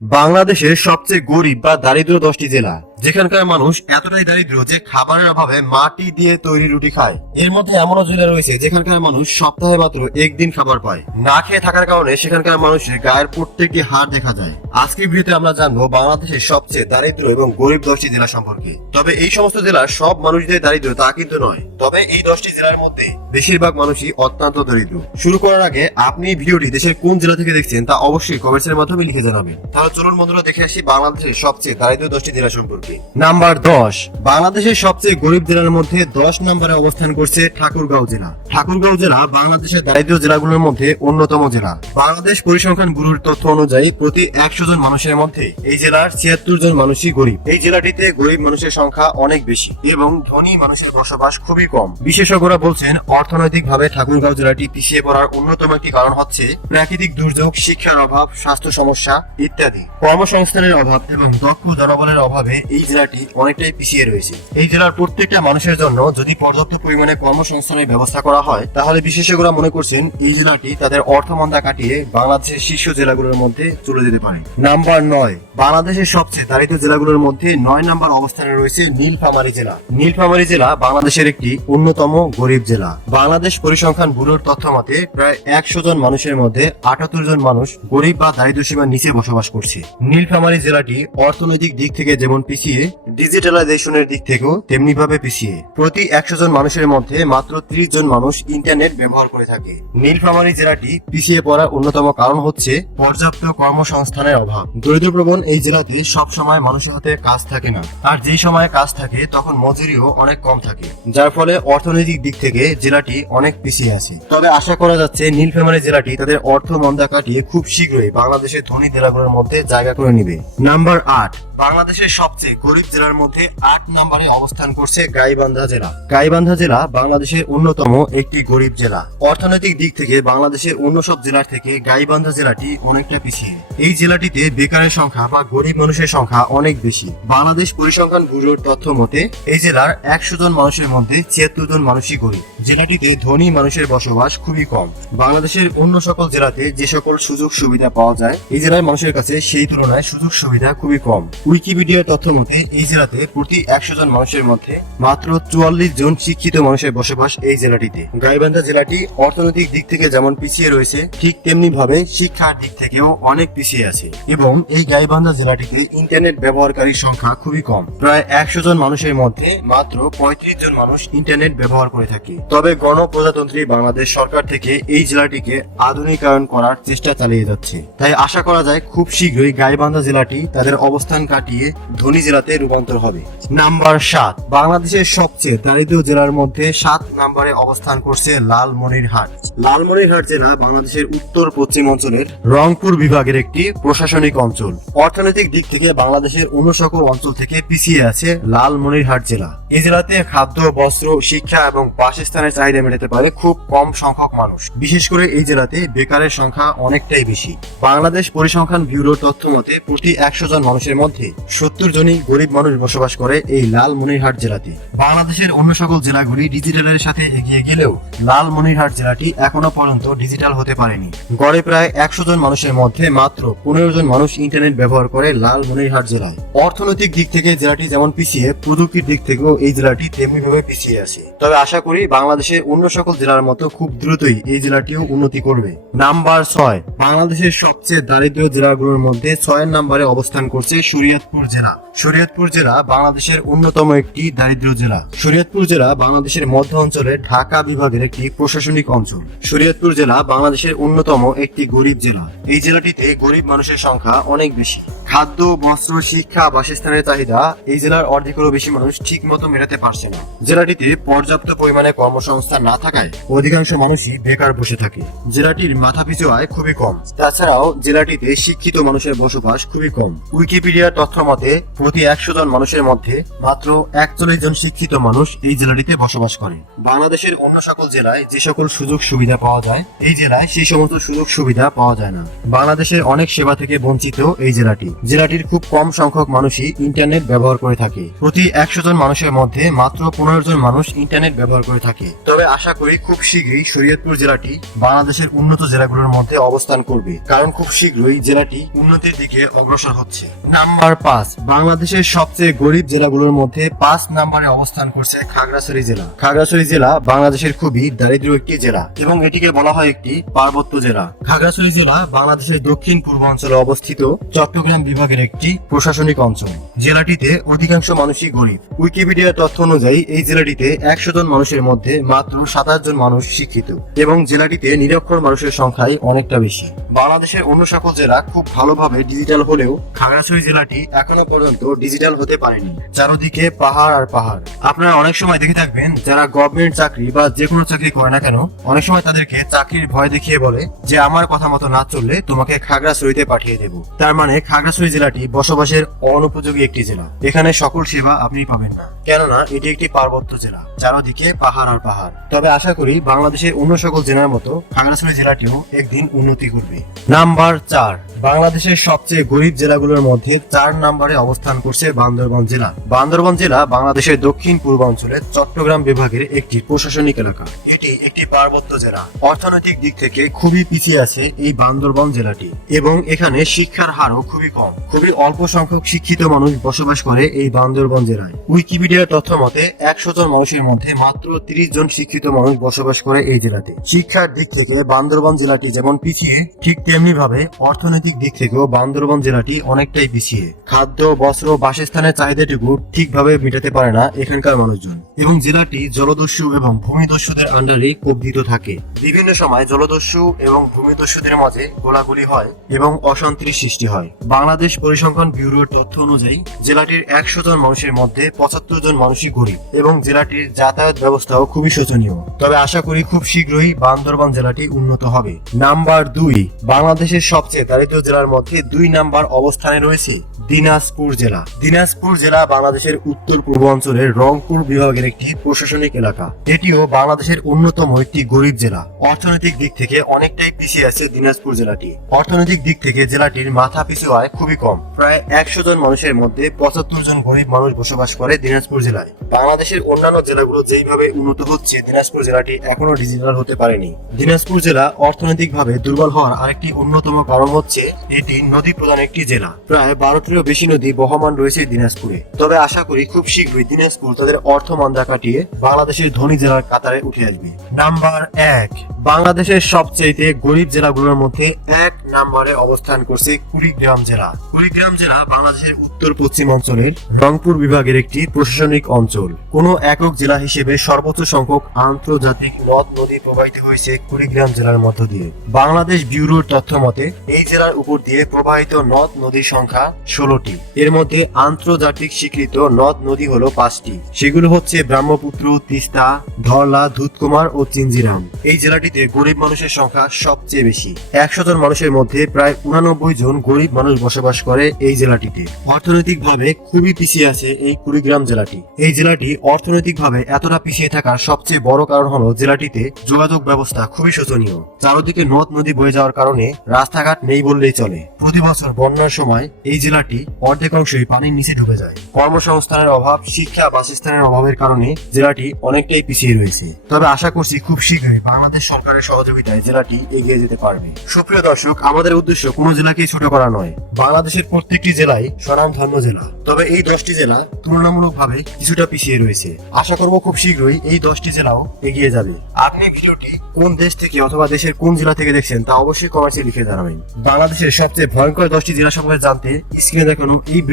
বাংলাদেশের সবচেয়ে গরিব বা দারিদ্র দশটি জেলা। যেখানকার মানুষ এতটাই দারিদ্র যে খাবারের অভাবে মাটি দিয়ে তৈরি রুটি খায়। এর মধ্যে এমনও জেলা রয়েছে যেখানকার মানুষ সপ্তাহে মাত্র একদিন খাবার পায়। না খেয়ে থাকার কারণে সেখানকার মানুষের গায়ের প্রত্যেকটি হাড় দেখা যায়। আজকের ভিডিওতে আমরা জানব বাংলাদেশের সবচেয়ে দারিদ্র এবং গরিব দশটি জেলা সম্পর্কে। তবে এই সমস্ত জেলার সব মানুষদের দারিদ্র তা কিন্তু নয়। তবে এই দশটি জেলার মধ্যে বেশিরভাগ মানুষই অত্যন্ত দরিদ্র। শুরু করার আগে আপনি ভিডিওটি দেশের কোন জেলা থেকে দেখছেন তা অবশ্যই কমেন্টসের মাধ্যমে লিখে জানাবেন। তাহলে চলুন বন্ধুরা দেখে আসি বাংলাদেশের সবচেয়ে দারিদ্র দশটি জেলা সম্পর্কে। নাম্বার দশ। বাংলাদেশের সবচেয়ে গরিব জেলার মধ্যে দশ নম্বরে অবস্থান করছে ঠাকুরগাঁও জেলা। ঠাকুরগাঁও জেলা বাংলাদেশের দারিদ্র জেলাগুলোর মধ্যে অন্যতম জেলা। বাংলাদেশ পরিসংখ্যান ব্যুরোর তথ্য অনুযায়ী প্রতি একশো জন মানুষের মধ্যে এই জেলার ছিয়াত্তর জন মানুষই গরিব। এই জেলাটিতে গরিব মানুষের সংখ্যা অনেক বেশি এবং ধনী মানুষের বসবাস খুবই কম। বিশেষজ্ঞরা বলছেন, অর্থনৈতিকভাবে ঠাকুরগাঁও জেলাটি পিছিয়ে পড়ার অন্যতম একটি কারণ হচ্ছে প্রাকৃতিক দুর্যোগ, শিক্ষার অভাব, স্বাস্থ্য সমস্যা ইত্যাদি। কর্মসংস্থানের অভাব এবং দক্ষ জনবলের অভাবে এই জেলাটি অনেকটাই পিছিয়ে রয়েছে। এই জেলার প্রত্যেকটা মানুষের জন্য যদি পর্যাপ্ত পরিমাণে কর্মসংস্থানের ব্যবস্থা করা হয়, তাহলে বিশেষজ্ঞরা মনে করছেন এই জেলাটি তাদের অর্থমন্দা কাটিয়ে বাংলাদেশের শীর্ষ জেলাগুলোর মধ্যে চলে যেতে পারে। নাম্বার নয়, বাংলাদেশের সবচেয়ে দারিদ্র জেলাগুলোর মধ্যে নয় নাম্বার অবস্থানে রয়েছে নীলফামারী জেলা। নীলফামারী জেলা বাংলাদেশের একটি অন্যতম গরিব জেলা। বাংলাদেশ পরিসংখ্যান ব্যুরোর তথ্য মতে, প্রায় একশো জন মানুষের মধ্যে আটাত্তর জন মানুষ গরিব বা দারিদ্র সীমার নিচে বসবাস করছে। নীলফামারী জেলাটি অর্থনৈতিক দিক থেকে যেমন পিছিয়ে ডিজিটালাইজেশনের দিক থেকেও তেমনি ভাবে পিছিয়ে। প্রতি একশো জন মানুষের মধ্যে মাত্র ত্রিশ জন মানুষ ইন্টারনেট ব্যবহার করে থাকে। নীলফামারী জেলাটি পিছিয়ে পড়ার অন্যতম কারণ হচ্ছে পর্যাপ্ত কর্মসংস্থানের অভাব। দরিদ্রপ্রবণ এই জেলাতে সব সময় মানুষের হাতে কাজ থাকে না। আর যেই সময় কাজ থাকে তখন মজুরিও অনেক কম থাকে। যার ফলে অর্থনৈতিক দিক থেকে জেলাটি অনেক পিছিয়ে আছে। তবে আশা করা যাচ্ছে নীলফামারী জেলাটি তাদের অর্থ মন্দা কাটিয়ে খুব শীঘ্রই বাংলাদেশের ধনী জেলাগুলোর মধ্যে জায়গা করে নিবে। নাম্বার আট বাংলাদেশের সবচেয়ে গরিব জেলার মধ্যে আট নম্বরে অবস্থান করছে গাইবান্ধা জেলা। গাইবান্ধা জেলা বাংলাদেশের অন্যতম একটি গরিব জেলা। অর্থনৈতিক দিক থেকে বাংলাদেশের অন্য সব জেলার থেকে গাইবান্ধা জেলাটি অনেকটা পিছিয়ে। এই জেলাটিতে বেকারের সংখ্যা বা গরিব মানুষের সংখ্যা অনেক বেশি। বাংলাদেশ পরিসংখ্যান ব্যুরোর তথ্য মতে, এই জেলার একশো জন মানুষের মধ্যে ছিয়াত্তর জন মানুষই গরিব। জেলাটিতে ধনী মানুষের বসবাস খুবই কম। বাংলাদেশের অন্য সকল জেলাতে যে সকল সুযোগ সুবিধা পাওয়া যায়, এই জেলার মানুষের কাছে সেই তুলনায় সুযোগ সুবিধা খুবই কম। উইকিপিডিয়ার তথ্য মতে এই জেলাতে প্রতি একশো জন মানুষের মধ্যে মাত্র চুয়াল্লিশ জন শিক্ষিত মানুষের বসবাস এই জেলাটিতে। গাইবান্ধা জেলাটি অর্থনৈতিক দিক থেকে যেমন পিছিয়ে রয়েছে, ঠিক তেমনি ভাবে শিক্ষার দিক থেকেও অনেক পিছিয়ে আছে। এবং এই গাইবান্ধা জেলাটিতে ইন্টারনেট ব্যবহারকারীর সংখ্যা খুবই কম। প্রায় একশো জন মানুষের মধ্যে মাত্র পঁয়ত্রিশ জন মানুষ ইন্টারনেট ব্যবহার করে থাকে। তবে গণপ্রজাতন্ত্রী বাংলাদেশ সরকার থেকে এই জেলাটিকে আধুনিকায়ন করার চেষ্টা চালিয়ে যাচ্ছে। তাই আশা করা যায়, খুব শীঘ্রই গাইবান্ধা জেলাটি তাদের অবস্থান কাটিয়ে ধনী জেলাতে রূপান্তর হবে। নাম্বার সাত। বাংলাদেশের সবচেয়ে দারিদ্র জেলার মধ্যে সাত নম্বরে অবস্থান করছে লালমনিরহাট। লালমনিরহাট জেলা বাংলাদেশের উত্তর পশ্চিম অঞ্চলের রংপুর বিভাগের একটি প্রশাসনিক অঞ্চল। অর্থনৈতিক দিক থেকে বাংলাদেশের অন্য সকল অঞ্চল থেকে পিছিয়ে আছে লালমনিরহাট জেলা। এই জেলাতে খাদ্য বস্ত্র শিক্ষা এবং বাসস্থানের চাহিদা মেটাতে পারে খুব কম সংখ্যক মানুষ। বিশেষ করে এই জেলাতে বেকারের সংখ্যা অনেকটাই বেশি। বাংলাদেশ পরিসংখ্যান ব্যুরোর তথ্য মতে প্রতি একশো জন মানুষের মধ্যে সত্তর জনই গরিব মানুষ বসবাস করে এই লালমনিরহাট জেলাতে। বাংলাদেশের অন্য সকল জেলাগুলি ডিজিটালের সাথে এগিয়ে গেলেও লালমনিরহাট জেলাটি এখনও পর্যন্ত ডিজিটাল হতে পারেনি। গড়ে প্রায় একশো জন মানুষের মধ্যে মাত্র পনেরো জন মানুষ ইন্টারনেট ব্যবহার করে লালমনিরহাট জেলায়। অর্থনৈতিক দিক থেকে জেলাটি যেমন পিছিয়ে, প্রযুক্তির দিক থেকেও এই জেলাটি তেমনি ভাবে পিছিয়ে আছে। তবে আশা করি বাংলাদেশের অন্য সকল জেলার মতো খুব দ্রুতই এই জেলাটিও উন্নতি করবে। নাম্বার ছয়, বাংলাদেশের সবচেয়ে দারিদ্র জেলাগুলোর মধ্যে ছয়ের নাম্বারে অবস্থান করছে শরীয়তপুর জেলা। শরীয়তপুর জেলা বাংলাদেশের অন্যতম একটি দারিদ্র জেলা। শরীয়তপুর জেলা বাংলাদেশের মধ্য অঞ্চলে ঢাকা বিভাগের একটি প্রশাসনিক অঞ্চল। শরীয়তপুর জেলা বাংলাদেশের অন্যতম একটি গরিব জেলা। এই জেলাটিতে গরিব মানুষের সংখ্যা অনেক বেশি। খাদ্য, বস্ত্র, শিক্ষা, বাসস্থানের চাহিদা এই জেলার অর্ধেকেরও বেশি মানুষ ঠিক মতো মেটাতে পারছে না। জেলাটিতে পর্যাপ্ত পরিমাণে কর্মসংস্থান না থাকায় অধিকাংশ মানুষই বেকার বসে থাকে। জেলাটির মাথাপিছু আয় খুবই কম। তাছাড়াও জেলাটিতে শিক্ষিত মানুষের বসবাস খুবই কম। উইকিপিডিয়ার তথ্য মতে, প্রতি একশো জন মানুষের মধ্যে মাত্র একচল্লিশ জন শিক্ষিত মানুষ এই জেলাটিতে বসবাস করে। বাংলাদেশের অন্য সকল জেলায় যে সকল সুযোগ সুবিধা পাওয়া যায়, এই জেলায় সেই সমস্ত সুযোগ সুবিধা পাওয়া যায় না। বাংলাদেশের অনেক সেবা থেকে বঞ্চিত এই জেলাটি। জেলাটির খুব কম সংখ্যক মানুষই ইন্টারনেট ব্যবহার করে থাকে। প্রতি একশো জন মানুষের মধ্যে মাত্র পনেরো জন মানুষ ইন্টারনেট ব্যবহার করে থাকে। তবে আশা করি খুব শীঘ্রই শরীয়তপুর জেলাটি বাংলাদেশের উন্নত জেলাগুলোর মধ্যে অবস্থান করবে। কারণ খুব শীঘ্রই জেলাটি উন্নতির দিকে অগ্রসর হচ্ছে। নাম্বার পাঁচ, বাংলাদেশের সবচেয়ে গরিব জেলাগুলোর মধ্যে পাঁচ নাম্বারে অবস্থান করছে খাগড়াছড়ি জেলা। খাগড়াছড়ি জেলা বাংলাদেশের খুবই দারিদ্র একটি জেলা এবং এটিকে বলা হয় একটি পার্বত্য জেলা। খাগড়াছড়ি জেলা বাংলাদেশের দক্ষিণ পূর্বাঞ্চলে অবস্থিত চট্টগ্রাম বিভাগের একটি প্রশাসনিক অঞ্চল। জেলাটিতে অধিকাংশ মানুষই গরিব। উইকিপিডিয়ার তথ্য অনুযায়ী, এই জেলাটিতে একশো জন মানুষের মধ্যে মাত্র সাতাশ জন মানুষ শিক্ষিত এবং জেলাটিতে নিরক্ষর মানুষের সংখ্যাই অনেকটা বেশি। বাংলাদেশের অন্য সকল জেলা খুব ভালোভাবে ডিজিটাল হলেও খাগড়াছড়ি জেলাটি এখনও পর্যন্ত ডিজিটাল হতে পারেনি। চারদিকে পাহাড় আর পাহাড়। আপনারা অনেক সময় দেখে থাকবেন, যারা গভর্নমেন্ট চাকরি বা যে কোনো চাকরি করে না কেন, অনেক সময় তাদেরকে চাকরির ভয় দেখিয়ে বলে যে, আমার কথা মতো না চললে তোমাকে খাগড়াছড়িতে পাঠিয়ে দেব। তার মানে খাগড়াছড়ি জেলাটি বসবাসের অনুপযোগী একটি জেলা। এখানে সকল সেবা আপনি পাবেন। না কেননা, এটি একটি পার্বত্য জেলা, চারদিকে পাহাড় আর পাহাড়। তবে আশা করি বাংলাদেশের অন্য সকল জেলার মতো খাগড়াছড়ি জেলাটিও একদিন উন্নতি করবে নাম্বার চার। বাংলাদেশের সবচেয়ে গরিব জেলাগুলোর মধ্যে চার নম্বরে অবস্থান করছে বান্দরবান জেলা। বান্দরবান জেলা বাংলাদেশের দক্ষিণ পূর্বাঞ্চলের চট্টগ্রাম বিভাগের একটি প্রশাসনিক এলাকা। এটি একটি পার্বত্য জেলা। অর্থনৈতিক দিক থেকে খুবই পিছিয়ে আছে এই বান্দরবান জেলাটি এবং এখানে শিক্ষার হারও খুবই কম। খুবই অল্প সংখ্যক শিক্ষিত মানুষ বসবাস করে এই বান্দরবান জেলায়। উইকিপিডিয়ার তথ্য মতে, একশো জন মানুষের মধ্যে মাত্র তিরিশ জন শিক্ষিত মানুষ বসবাস করে এই জেলাতে। শিক্ষার দিক থেকে বান্দরবান জেলাটি যেমন পিছিয়ে, ঠিক তেমনি ভাবে অর্থনৈতিক দিক থেকেও বান্দরবান জেলাটি অনেকটাই পিছিয়ে। খাদ্য, বস্ত্র, বাসস্থানের চাহিদাটুকু ঠিকভাবে মেটাতে পারে না এখানকার মানুষজন। এবং জেলাটি জলদস্যু এবং ভূমিদস্যুদের আন্ডারে কব্দিত থাকে। বিভিন্ন সময় জলদস্যু এবং ভূমিদস্যুদের মাঝে গোলাগুলি হয় এবং অশান্তির সৃষ্টি হয়। বাংলাদেশ পরিসংখ্যান ব্যুরোর তথ্য অনুযায়ী, জেলাটির একশো জন মানুষের মধ্যে পঁচাত্তর জন মানুষই গরিব এবং জেলাটির যাতায়াত ব্যবস্থাও খুবই শোচনীয়। তবে আশা করি খুব শীঘ্রই বান্দরবান জেলাটি উন্নত হবে। নাম্বার দুই, বাংলাদেশের সবচেয়ে দারিদ্র জেলার মধ্যে দুই নাম্বার অবস্থানে রয়েছে। দিনাজপুর জেলা। দিনাজপুর জেলা বাংলাদেশের উত্তর পূর্বাঞ্চলের রংপুর বিভাগের একটি প্রশাসনিক এলাকা। এটিও বাংলাদেশের অন্যতম একটি গরিব জেলা। অর্থনৈতিক দিক থেকে অনেকটাই পিছিয়ে আছে দিনাজপুর জেলাটি। অর্থনৈতিক দিক থেকে জেলাটির মাথা পিছু আয় খুবই কম। প্রায় একশো জন মানুষের মধ্যে পঁচাত্তর জন গরিব মানুষ বসবাস করে দিনাজপুর জেলায়। বাংলাদেশের অন্যান্য জেলাগুলো যেইভাবে উন্নত হচ্ছে, দিনাজপুর জেলাটি এখনও ডিজিটাল হতে পারেনি। দিনাজপুর জেলা অর্থনৈতিকভাবে দুর্বল হওয়ার আরেকটি অন্যতম কারণ হচ্ছে, এটি নদী প্রধান একটি জেলা। প্রায় বারোটিরও বেশি নদী বহমান রয়েছে দিনাজপুরে। তবে আশা করি খুব শীঘ্রই দিনাজপুর তাদের অর্থ মন্দা কাটিয়ে বাংলাদেশের ধনী জেলার কাতারে উঠে আসবে। নাম্বার এক, বাংলাদেশের সবচেয়ে গরিব জেলাগুলোর মধ্যে এক নম্বরে অবস্থান করছে কুড়িগ্রাম জেলা। কুড়িগ্রাম জেলা বাংলাদেশের উত্তর পশ্চিম অঞ্চলের রংপুর বিভাগের একটি প্রশাসনিক অঞ্চল। কোন একক জেলা হিসেবে সর্বোচ্চ সংখ্যক আন্তর্জাতিক নদ নদী প্রবাহিত হয়েছে কুড়িগ্রাম জেলার মধ্য দিয়ে। বাংলাদেশ ব্যুরোর তথ্য মতে, এই জেলার উপর দিয়ে প্রবাহিত নদ নদীর সংখ্যা ষোলোটি। এর মধ্যে আন্তর্জাতিক স্বীকৃত নদ নদী হলো পাঁচটি। সেগুলো হচ্ছে ব্রহ্মপুত্র, তিস্তা ধরলা ধুতকুমার ও চিঞ্জিরাম এই জেলাটিতে গরিব মানুষের সংখ্যা সবচেয়ে বেশি। একশো জন মানুষের মধ্যে প্রায় উনানব্বই জন গরিব মানুষ বসবাস করে এই জেলাটিতে। অর্থনৈতিক ভাবে খুবই পিছিয়ে আছে এই কুড়িগ্রাম জেলাটি। এই জেলাটি অর্থনৈতিক ভাবে এতটা পিছিয়ে থাকার সবচেয়ে বড় কারণ হলো জেলাটিতে যোগাযোগ ব্যবস্থা খুবই শোচনীয়। চারদিকে নদ নদী বয়ে যাওয়ার কারণে রাস্তাঘাট নেই বললেই চলে। প্রতি বছর বন্যার সময় এই জেলাটি অর্ধেক অংশই পানির নিচে ডুবে যায়। কর্মসংস্থানের অভাব, শিক্ষা, বাসস্থানের অভাবের কারণে জেলাটি অনেকটাই পিছিয়ে রয়েছে। তবে আশা করছি খুব শীঘ্রই বাংলাদেশ সরকারের সহযোগিতায় জেলাটি এগিয়ে যেতে পারবে। সুপ্রিয় দর্শক, আমাদের উদ্দেশ্য কোনো জেলাকে ছোট করা নয়। বাংলাদেশের প্রত্যেকটি জেলায় স্বনামধন্য জেলা। তবে এই দশটি জেলা তুলনামূলকভাবে কিছুটা পিছিয়ে রয়েছে। আশা করব খুব শীঘ্রই এই দশটি জেলাও এগিয়ে যাবে। আপনি ভিডিওটি কোন দেশ থেকে অথবা দেশের কোন জেলা থেকে দেখছেন তা অবশ্যই কমার্সে লিখে জানাবেন। বাংলাদেশের সবচেয়ে ভয়ঙ্কর দশটি জেলা সম্পর্কে জানতে স্ক্রিনে দেখানো এই ভিডিও